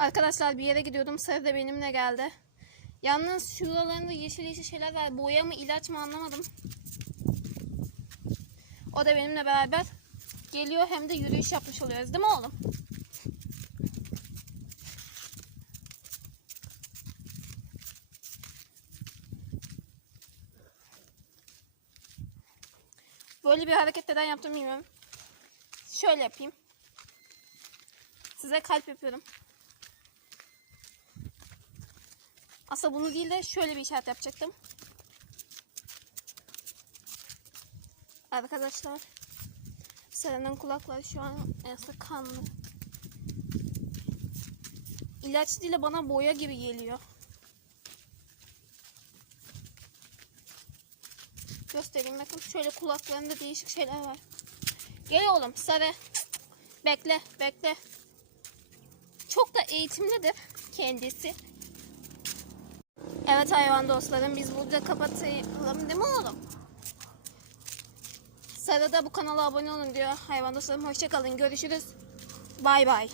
Arkadaşlar bir yere gidiyordum. Sarı da benimle geldi. Yalnız şuralarında yeşil yeşil şeyler var. Boya mı ilaç mı anlamadım. O da benimle beraber geliyor hem de yürüyüş yapmış oluyoruz değil mi oğlum? Böyle bir hareket neden yaptım bilmiyorum. Şöyle yapayım. Size kalp yapıyorum. Aslında bunu değil de şöyle bir işaret yapacaktım. Arkadaşlar. Seren'in kulakları şu an aslında kanlı. İlaç değil de bana boya gibi geliyor. Göstereyim bakın. Şöyle kulaklarında değişik şeyler var. Gel oğlum sarı. Bekle bekle. Çok da eğitimlidir kendisi. Evet hayvan dostlarım biz burada kapatalım değil mi oğlum? Sarı da bu kanala abone olun diyor. Hayvan dostlarım hoşçakalın görüşürüz. Bay bay.